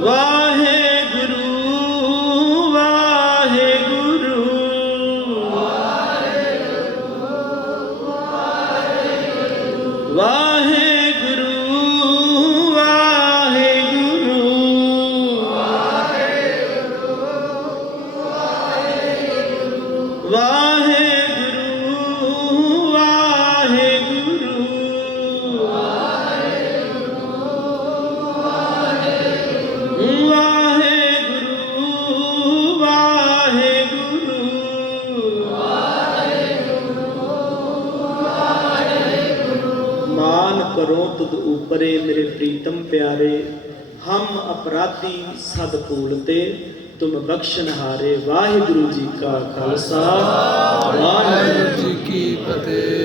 Waheguru Waheguru Waheguru Waheguru Love. ਕਰੋ ਤੁਧ ਉਪਰੇ ਮੇਰੇ ਪ੍ਰੀਤਮ ਪਿਆਰੇ ਹਮ ਅਪਰਾਧੀ ਸਦ ਭੂਲ ਤੇ ਤੁਮ ਬਖਸ਼ਨਹਾਰੇ ਵਾਹਿਗੁਰੂ ਜੀ ਕਾ ਖਾਲਸਾ ਵਾਹਿਗੁਰੂ ਜੀ ਕੀ ਫਤਿਹ।